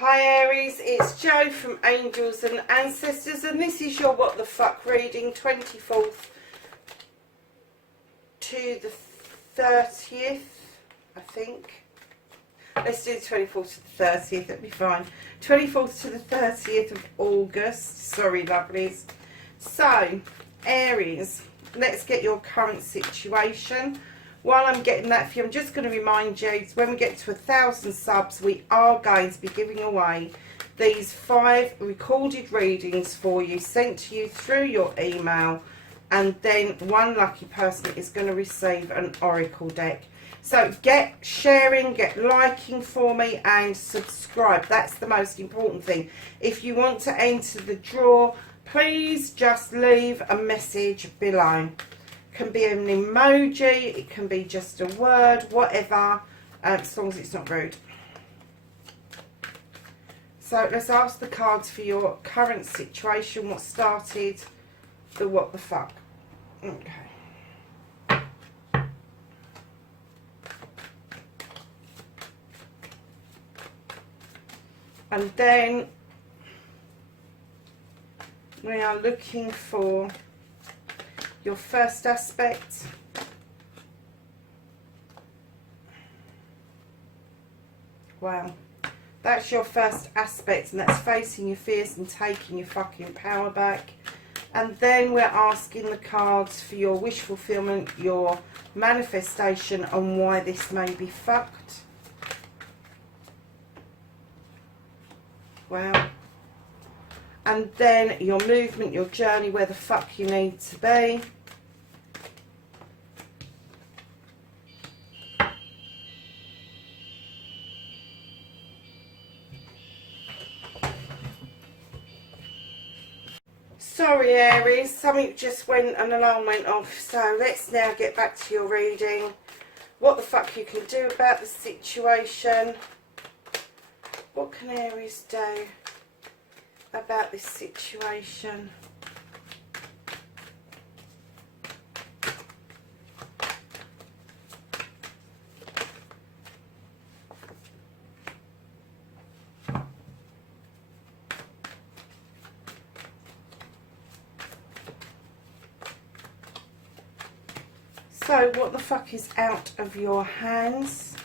Hi Aries, it's Jo from Angels and Ancestors, and this is your What the Fuck reading, 24th to the 30th, I think. Let's do the 24th to the 30th, that'll be fine. 24th to the 30th of August. Sorry, lovelies. So, Aries, let's get your current situation. While I'm getting that for you, I'm just going to remind you, when we get to 1,000 subs, we are going to be giving away these 5 recorded readings for you, sent to you through your email, and then one lucky person is going to receive an oracle deck. So get sharing, get liking for me, and subscribe. That's the most important thing. If you want to enter the draw, please just leave a message below. Can be an emoji, it can be just a word, whatever, as long as it's not rude. So let's ask the cards for your current situation, what started the what the fuck. Okay. And then we are looking for your first aspect. Wow, that's your first aspect, and that's facing your fears and taking your fucking power back. And then we're asking the cards for your wish fulfillment, your manifestation, and why this may be fucked. Wow. And then your movement, your journey, where the fuck you need to be. Sorry Aries, something just went, an alarm went off. So let's now get back to your reading. What the fuck you can do about the situation. What can Aries do about this situation? So what the fuck is out of your hands?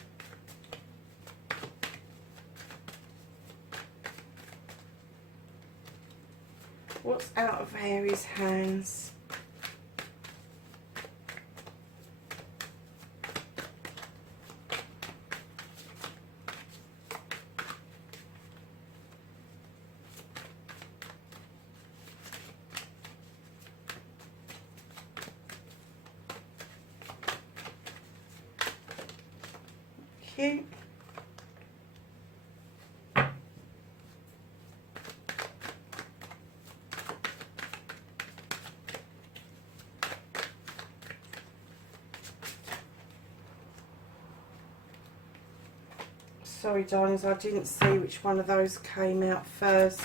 What's out of Aries' hands? Cute. Sorry darlings, I didn't see which one of those came out first.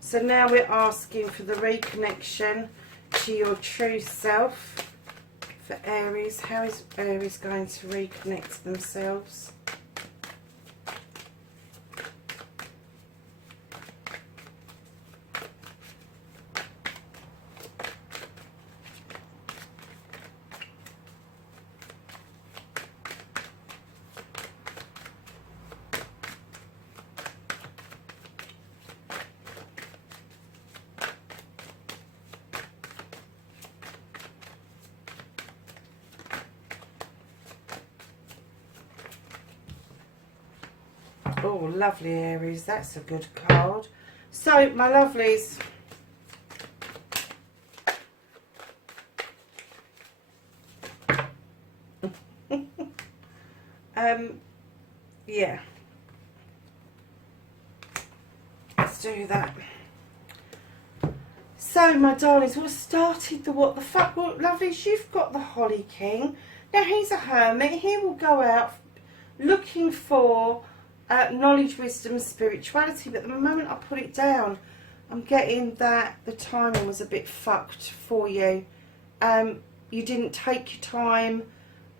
So now we're asking for the reconnection to your true self for Aries. How is Aries going to reconnect to themselves? Oh, lovely Aries, that's a good card. So, my lovelies, yeah, let's do that. So, my darlings, what started the what the fuck? Well, lovelies, you've got the Holly King. Now, he's a hermit. He will go out looking for knowledge, wisdom, spirituality. But the moment I put it down, I'm getting that the timing was a bit fucked for you. You didn't take your time,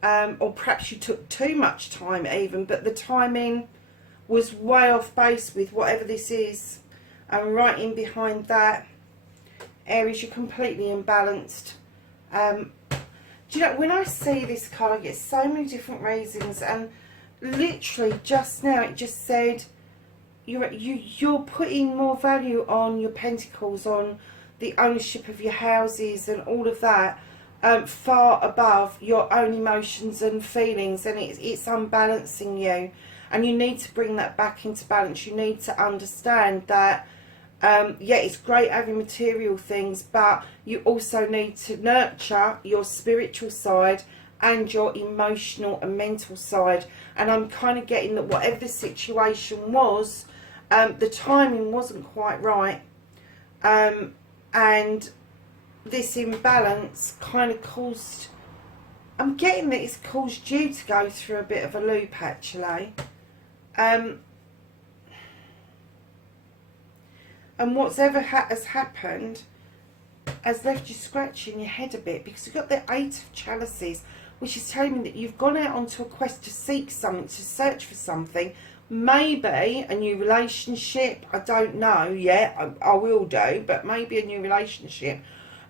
or perhaps you took too much time even, but the timing was way off base with whatever this is. And right in behind that, Aries, you're completely imbalanced. Do you know, when I see this card, I get so many different reasons, and literally just now it just said you're putting more value on your pentacles, on the ownership of your houses and all of that, far above your own emotions and feelings, and it's unbalancing you. And you need to bring that back into balance. You need to understand that, yeah, it's great having material things, but you also need to nurture your spiritual side and your emotional and mental side. And I'm kind of getting that whatever the situation was, the timing wasn't quite right. And this imbalance kind of caused, I'm getting that it's caused you to go through a bit of a loop, actually. And whatever has happened has left you scratching your head a bit, because you've got the Eight of Chalices, which is telling me that you've gone out onto a quest to seek something, to search for something. Maybe a new relationship, I don't know yet, I will do, but maybe a new relationship.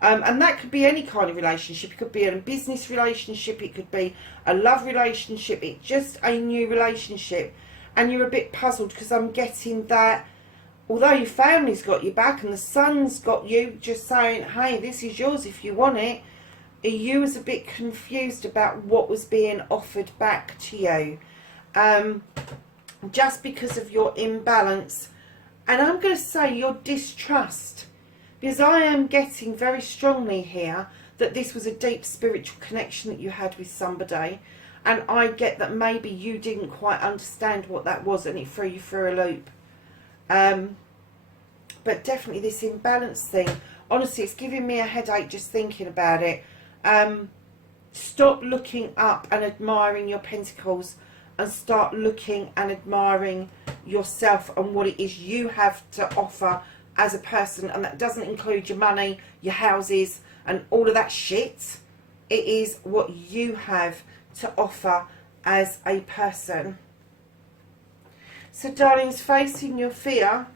And that could be any kind of relationship. It could be a business relationship, it could be a love relationship, it's just a new relationship. And you're a bit puzzled, because I'm getting that although your family's got your back and the son's got you, just saying, hey, this is yours if you want it, you was a bit confused about what was being offered back to you. Just because of your imbalance. And I'm going to say your distrust. Because I am getting very strongly here that this was a deep spiritual connection that you had with somebody. And I get that maybe you didn't quite understand what that was, and it threw you through a loop. But definitely this imbalance thing, honestly, it's giving me a headache just thinking about it. Stop looking up and admiring your pentacles, and start looking and admiring yourself and what it is you have to offer as a person. And that doesn't include your money, your houses and all of that shit. It is what you have to offer as a person. So darlings, facing your fear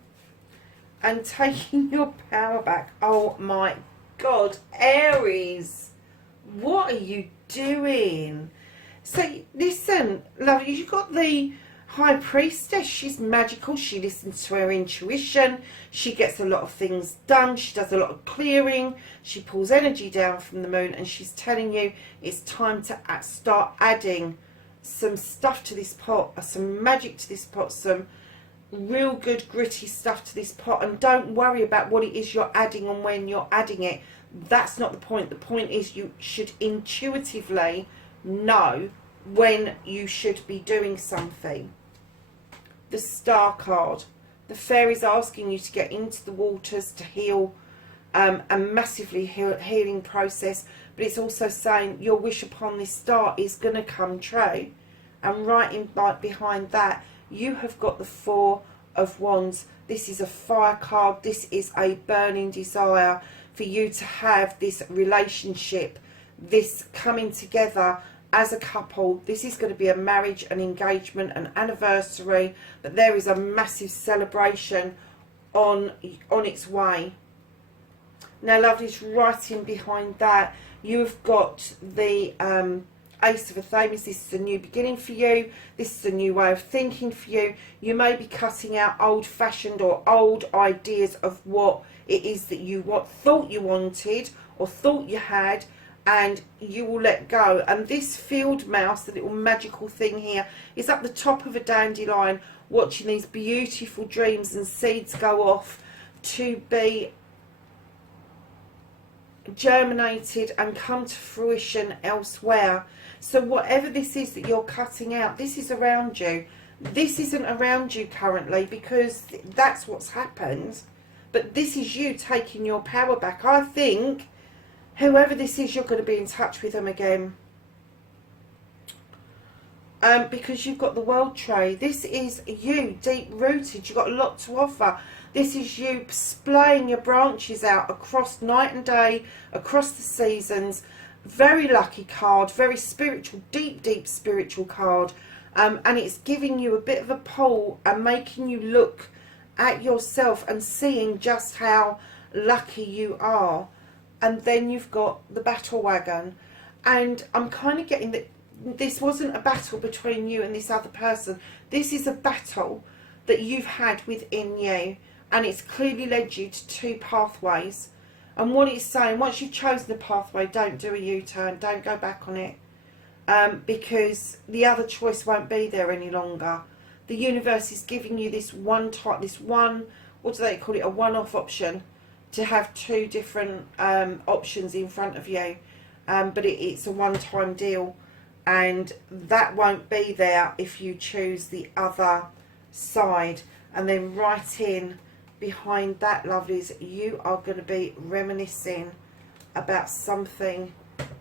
and taking your power back. Oh my God, Aries, what are you doing? So listen, lovely, you've got the High Priestess. She's magical. She listens to her intuition. She gets a lot of things done. She does a lot of clearing. She pulls energy down from the moon, and she's telling you it's time to start adding some stuff to this pot, some magic to this pot, some real good gritty stuff to this pot. And don't worry about what it is you're adding and when you're adding it. That's not the point. The point is you should intuitively know when you should be doing something. The Star card. The fairies asking you to get into the waters to heal, a massively healing process. But it's also saying your wish upon this star is going to come true. And right in behind that, you have got the Four of Wands. This is a fire card. This is a burning desire for you to have this relationship, this coming together as a couple. This is going to be a marriage, an engagement, an anniversary, but there is a massive celebration on its way. Now, lovelies, right in behind that, you've got the Ace of Athamas. This is a new beginning for you. This is a new way of thinking for you. You may be cutting out old-fashioned or old ideas of what it is that you thought you wanted or thought you had, and you will let go. And this field mouse, the little magical thing here, is up the top of a dandelion, watching these beautiful dreams and seeds go off to be germinated and come to fruition elsewhere. So whatever this is that you're cutting out, this is around you. This isn't around you currently because that's what's happened. But this is you taking your power back. I think whoever this is, you're going to be in touch with them again. because you've got the world tray. This is you, deep rooted. You've got a lot to offer. This is you splaying your branches out across night and day, across the seasons. Very lucky card, very spiritual, deep, deep spiritual card. And it's giving you a bit of a pull and making you look at yourself and seeing just how lucky you are. And then you've got the battle wagon. And I'm kind of getting that this wasn't a battle between you and this other person. This is a battle that you've had within you. And it's clearly led you to two pathways. And what it's saying, once you've chosen a pathway, don't do a U-turn. Don't go back on it. Because the other choice won't be there any longer. The universe is giving you this one, what do they call it, a one-off option, to have two different options in front of you. But it's a one-time deal, and that won't be there if you choose the other side. And then right in behind that, lovelies, you are going to be reminiscing about something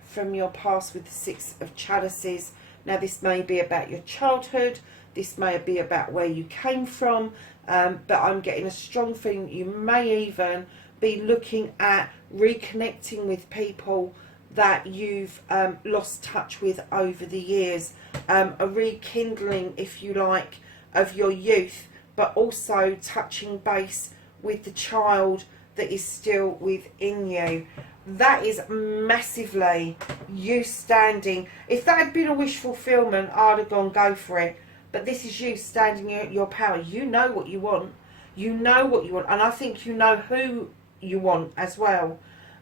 from your past with the Six of Chalices. Now this may be about your childhood, this may be about where you came from, but I'm getting a strong feeling you may even be looking at reconnecting with people that you've lost touch with over the years, a rekindling, if you like, of your youth, but also touching base with the child that is still within you. That is massively you standing. If that had been a wish fulfillment, I'd have gone go for it. But this is you standing in your power. You know what you want. You know what you want. And I think you know who you want as well.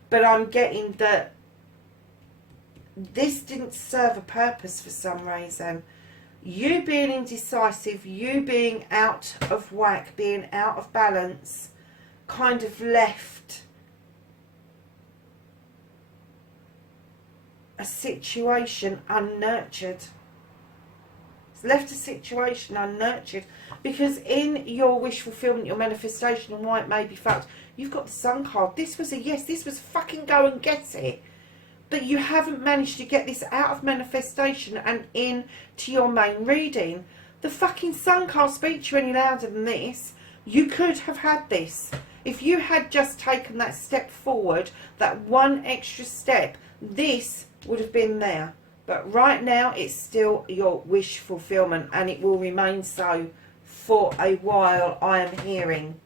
But I'm getting that this didn't serve a purpose for some reason. You being indecisive, you being out of whack, being out of balance, kind of left a situation unnurtured. It's left a situation unnurtured because in your wish fulfillment, your manifestation, and why it may be fucked, you've got the Sun card. This was a yes. This was fucking go and get it. But you haven't managed to get this out of manifestation and into your main reading. The fucking Sun can't speak to you any louder than this. You could have had this. If you had just taken that step forward, that one extra step, this would have been there. But right now it's still your wish fulfillment, and it will remain so for a while, I am hearing.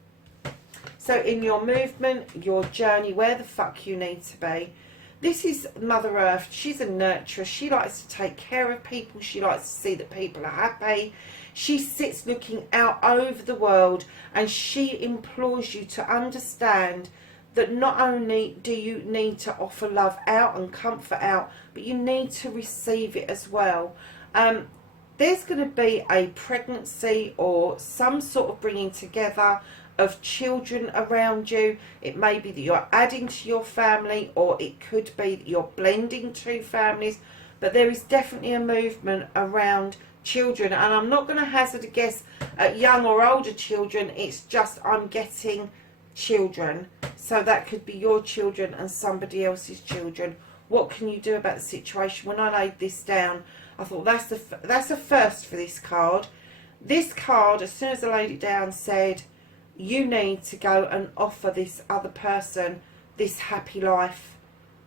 So in your movement, your journey, where the fuck you need to be, this is Mother Earth. She's a nurturer. She likes to take care of people. She likes to see that people are happy. She sits looking out over the world, and she implores you to understand that not only do you need to offer love out and comfort out, but you need to receive it as well. There's going to be a pregnancy or some sort of bringing together of children around you. It may be that you're adding to your family, or it could be that you're blending two families, but there is definitely a movement around children, and I'm not going to hazard a guess at young or older children. It's just I'm getting children, so that could be your children and somebody else's children. What can you do about the situation? When I laid this down, I thought that's a first for this card. This card, as soon as I laid it down, said you need to go and offer this other person this happy life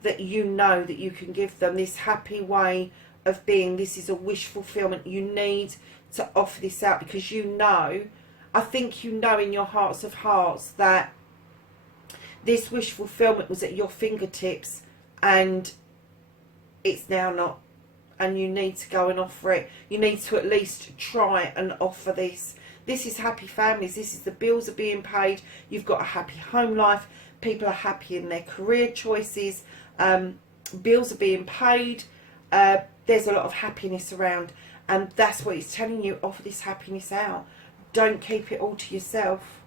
that you know that you can give them, this happy way of being. This is a wish fulfillment. You need to offer this out because you know, I think you know in your hearts of hearts that this wish fulfillment was at your fingertips and it's now not, and you need to go and offer it. You need to at least try and offer this. This is happy families. This is the bills are being paid. You've got a happy home life. People are happy in their career choices. Bills are being paid. There's a lot of happiness around, and that's what it's telling you. Offer this happiness out. Don't keep it all to yourself.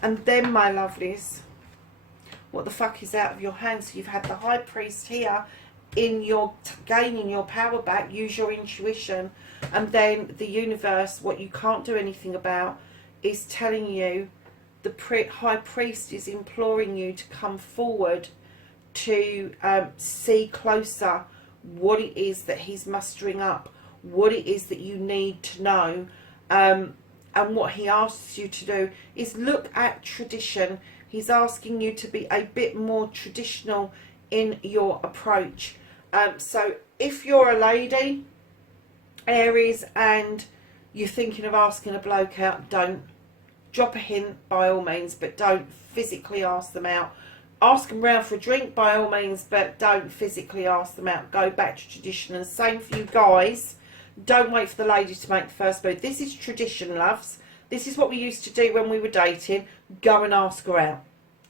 And then, my lovelies, what the fuck is out of your hands? So you've had the High Priest here in your gaining your power back. Use your intuition. And then the universe, what you can't do anything about, is telling you the High Priest is imploring you to come forward to see closer what it is that he's mustering up, what it is that you need to know. And what he asks you to do is look at tradition. He's asking you to be a bit more traditional in your approach. So if you're a lady, Aries, and you're thinking of asking a bloke out, don't. Drop a hint by all means, but don't physically ask them out. Ask them round for a drink by all means, but don't physically ask them out. Go back to tradition. And same for you guys. Don't wait for the lady to make the first move. This is tradition, loves. This is what we used to do when we were dating. Go and ask her out.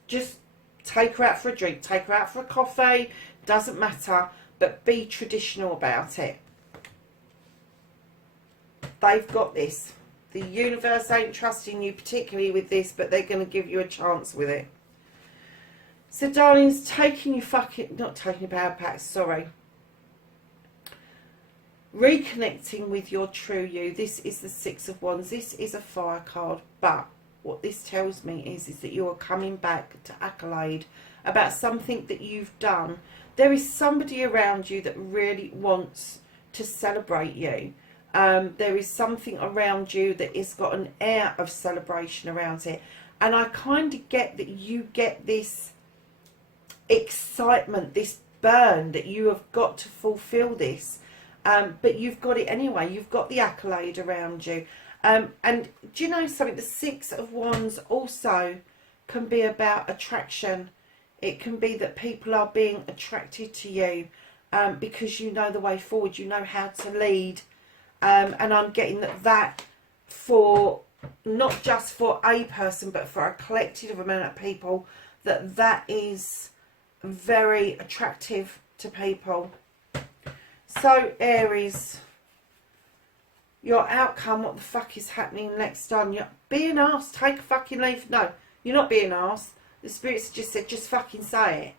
Just take her out for a drink. Take her out for a coffee. Doesn't matter. But be traditional about it. They've got this. The universe ain't trusting you particularly with this, but they're going to give you a chance with it. So, darlings, taking you not taking your power back, sorry. Reconnecting with your true you. This is the Six of Wands. This is a fire card, but what this tells me is that you are coming back to accolade about something that you've done. There is somebody around you that really wants to celebrate you. There is something around you that has got an air of celebration around it. And I kind of get that you get this excitement, this burn that you have got to fulfill this. But you've got it anyway. You've got the accolade around you. And do you know something? The Six of Wands also can be about attraction. It can be that people are being attracted to you because you know the way forward. You know how to lead. And I'm getting that for not just for a person, but for a collective amount of people, that is very attractive to people. So, Aries, your outcome, what the fuck is happening next on? You're being asked, take a fucking leave. No, you're not being asked. The spirits just said, just fucking say it.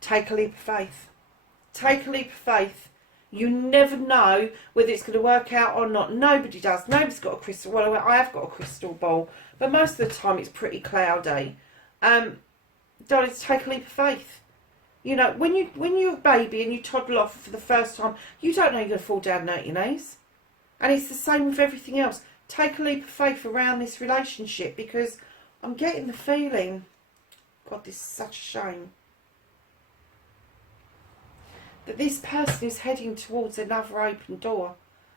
Take a leap of faith. Take a leap of faith. You never know whether it's going to work out or not. Nobody does. Nobody's got a crystal. Well, I have got a crystal ball, but most of the time it's pretty cloudy. Darling, take a leap of faith. You know, when you're a baby and you toddle off for the first time, you don't know you're going to fall down and hurt your knees. And it's the same with everything else. Take a leap of faith around this relationship, because I'm getting the feeling, God, this is such a shame, that this person is heading towards another open door.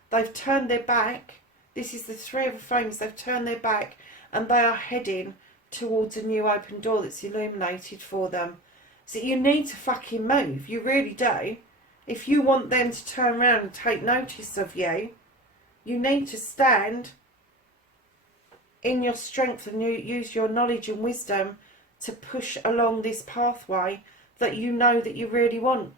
They've turned their back. This is the Three of Flames. They've turned their back and they are heading towards a new open door that's illuminated for them. So you need to fucking move. You really do. If you want them to turn around and take notice of you, you need to stand in your strength and use your knowledge and wisdom to push along this pathway that you know that you really want.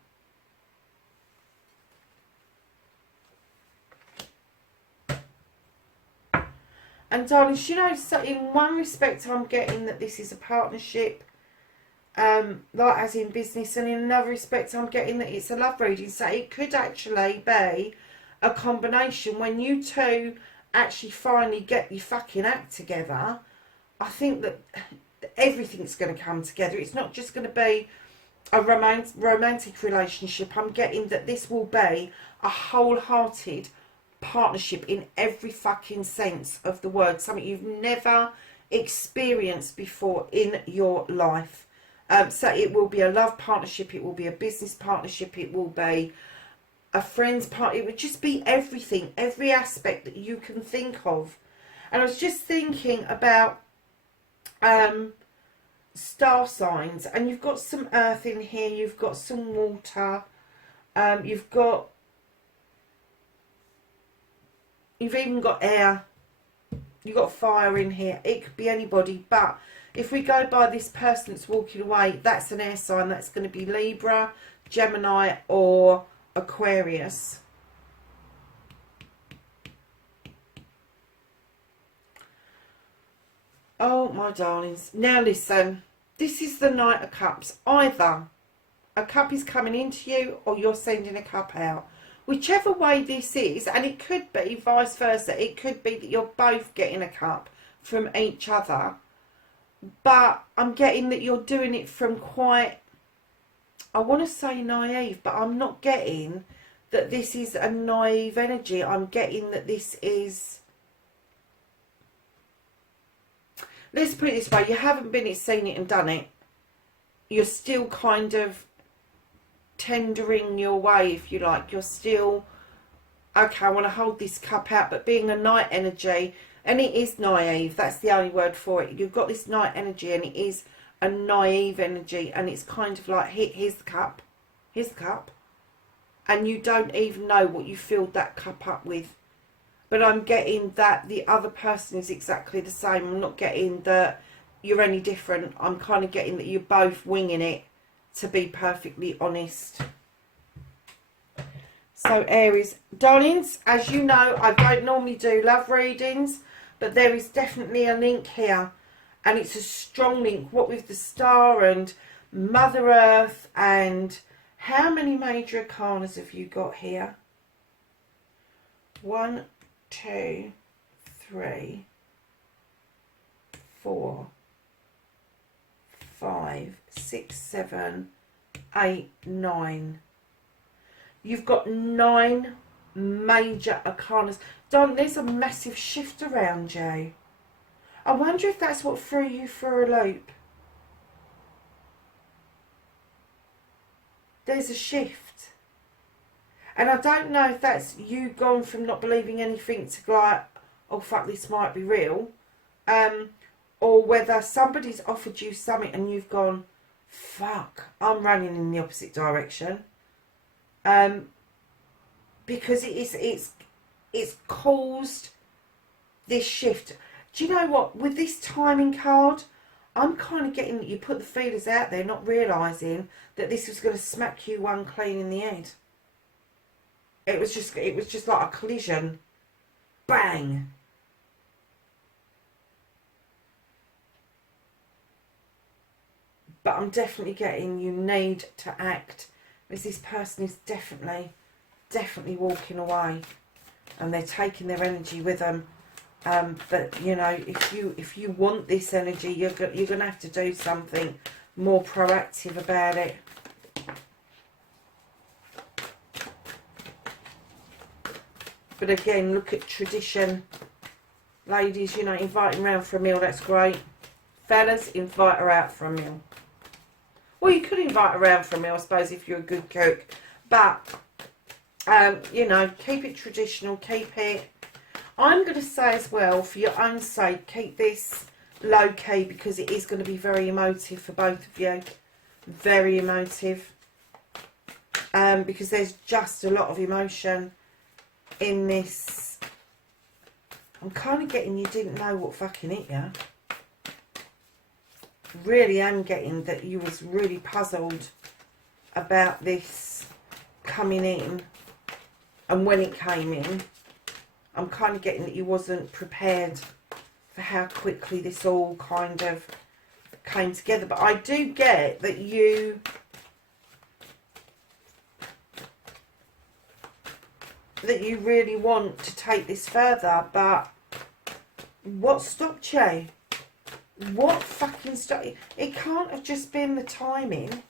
And darlings, you know, so in one respect I'm getting that this is a partnership, like as in business, and in another respect I'm getting that it's a love reading. So it could actually be a combination. When you two actually finally get your fucking act together, I think that everything's going to come together. It's not just going to be a romantic relationship. I'm getting that this will be a wholehearted partnership in every fucking sense of the word. Something you've never experienced before in your life. So it will be a love partnership, it will be a business partnership, it will be a friend's part. It would just be everything, every aspect that you can think of. And I was just thinking about star signs, and you've got some earth in here, you've got some water, you've even got air, you've got fire in here. It could be anybody, but if we go by this person that's walking away, that's an air sign. That's going to be Libra, Gemini or Aquarius. Oh, my darlings. Now listen, this is the Knight of Cups. Either a cup is coming into you or you're sending a cup out. Whichever way this is, and it could be vice versa. It could be that you're both getting a cup from each other. But I'm getting that you're doing it from quite, I want to say naive, but I'm not getting that this is a naive energy. I'm getting that this is, let's put it this way, you haven't been it, seen it and done it. You're still kind of tendering your way, if you like. You're still, okay, I want to hold this cup out, but being a night energy, and it is naive, that's the only word for it. You've got this night energy and it is a naive energy, and it's kind of like, here's the cup, here's the cup, and you don't even know what you filled that cup up with. But I'm getting that the other person is exactly the same. I'm not getting that you're any different. I'm kind of getting that you're both winging it, to be perfectly honest. So Aries, darlings, as you know, I don't normally do love readings, but there is definitely a link here, and it's a strong link, what with the star and Mother Earth. And how many major arcanas have you got here? 1, 2, 3, 4, 5, 6, 7, 8, 9. You've got 9 major arcanas. Darling, there's a massive shift around you. I wonder if that's what threw you for a loop. There's a shift. And I don't know if that's you gone from not believing anything to like, oh fuck, this might be real. Or whether somebody's offered you something and you've gone, fuck, I'm running in the opposite direction. Because it's caused this shift. Do you know what? With this timing card, I'm kind of getting that you put the feelers out there, not realising that this was going to smack you one clean in the head. It was just like a collision. Bang. But I'm definitely getting you need to act, because this person is definitely walking away, and they're taking their energy with them. But you know, if you want this energy, you're gonna have to do something more proactive about it. But again, look at tradition, ladies. You know, inviting round for a meal, that's great. Fellas, invite her out for a meal. Well, you could invite her around for a meal, I suppose, if you're a good cook. But you know, keep it traditional, keep it. I'm going to say as well, for your own sake, keep this low key, because it is going to be very emotive for both of you. Very emotive. Because there's just a lot of emotion in this. I'm kind of getting you didn't know what fucking hit you. Really am getting that you was really puzzled about this coming in, and when it came in, I'm kind of getting that you wasn't prepared for how quickly this all kind of came together. But I do get that you really want to take this further, but what stopped you? What fucking stopped you? It can't have just been the timing.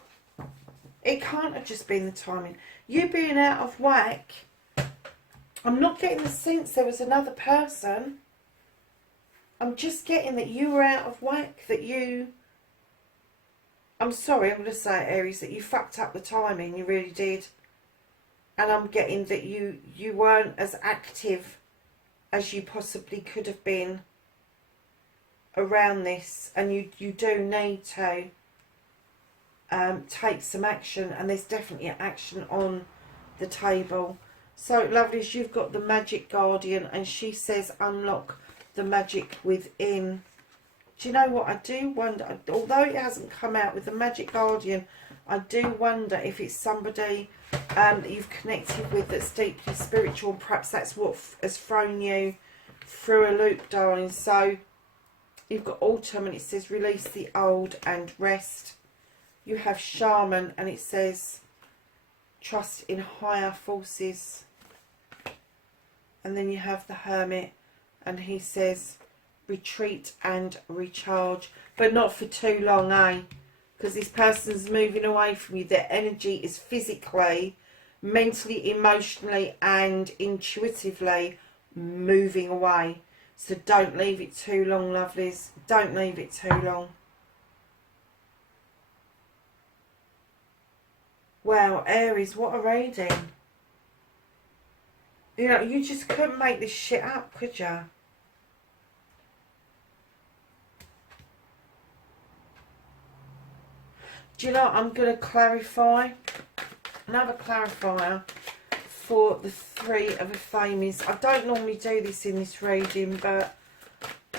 It can't have just been the timing. You being out of whack. I'm not getting the sense there was another person. I'm just getting that you were out of whack. That you... I'm sorry, I'm going to say it, Aries, that you fucked up the timing. You really did. And I'm getting that you weren't as active as you possibly could have been around this. And you do need to take some action. And there's definitely action on the table. So, lovelies, you've got the Magic Guardian, and she says unlock the magic within. Do you know what? I do wonder, although it hasn't come out with the Magic Guardian, I do wonder if it's somebody that you've connected with that's deeply spiritual, and perhaps that's what has thrown you through a loop, darling. So, you've got Autumn, and it says release the old and rest. You have Shaman, and it says trust in higher forces. And then you have the Hermit, and he says retreat and recharge, but not for too long, eh? Because this person's moving away from you. Their energy is physically mentally, emotionally and intuitively moving away. So don't leave it too long, lovelies. Don't leave it too long. Wow, Aries, what a reading. You know, you just couldn't make this shit up, could you? Do you know what? I'm going to clarify. Another clarifier for the Three of Famies. I don't normally do this in this reading, but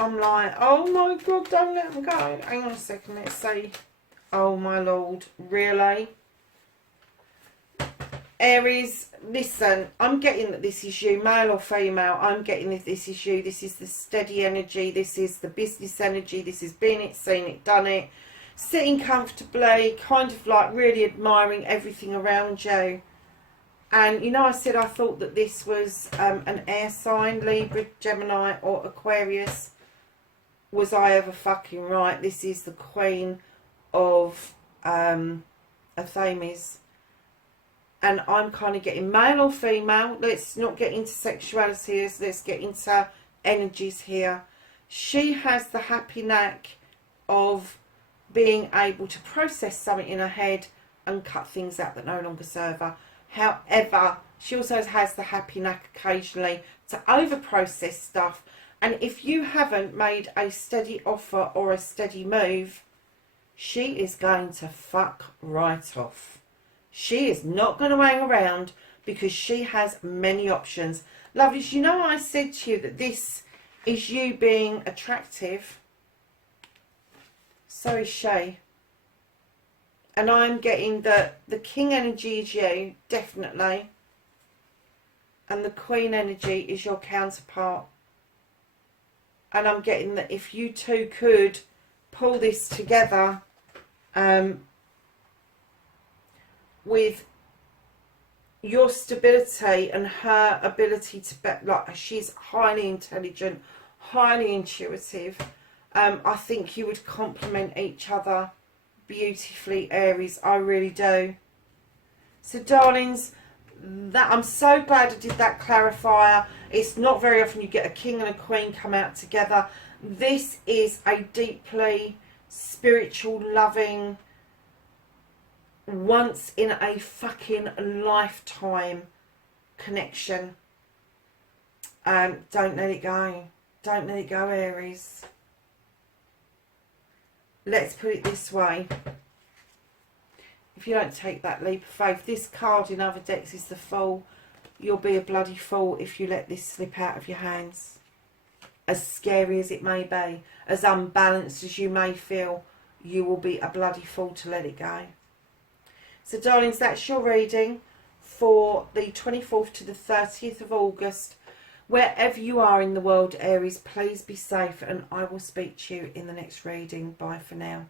I'm like, oh my God, don't let them go. Hang on a second, let's see. Oh my Lord, really? Aries, listen, I'm getting that this is you, male or female. I'm getting that this is you. This is the steady energy. This is the business energy. This is been it, seen it, done it. Sitting comfortably, kind of like really admiring everything around you. And, you know, I said I thought that this was an air sign, Libra, Gemini or Aquarius. Was I ever fucking right? This is the Queen of Athames. And I'm kind of getting male or female. Let's not get into sexuality. Let's get into energies here. She has the happy knack of being able to process something in her head and cut things out that no longer serve her. However, she also has the happy knack occasionally to over-process stuff. And if you haven't made a steady offer or a steady move, she is going to fuck right off. She is not going to hang around because she has many options. Lovelies, you know I said to you that this is you being attractive. So is she. And I'm getting that the King energy is you, definitely. And the Queen energy is your counterpart. And I'm getting that if you two could pull this together with your stability and her ability to like, she's highly intelligent, highly intuitive. I think you would complement each other beautifully, Aries. I really do. So, darlings, that I'm so glad I did that clarifier. It's not very often you get a king and a queen come out together. This is a deeply spiritual, loving, once in a fucking lifetime connection. Don't let it go. Don't let it go, Aries. Let's put it this way. If you don't take that leap of faith, this card in other decks is the Fool. You'll be a bloody fool if you let this slip out of your hands. As scary as it may be, as unbalanced as you may feel, you will be a bloody fool to let it go. So, darlings, that's your reading for the 24th to the 30th of August. Wherever you are in the world, Aries, please be safe, and I will speak to you in the next reading. Bye for now.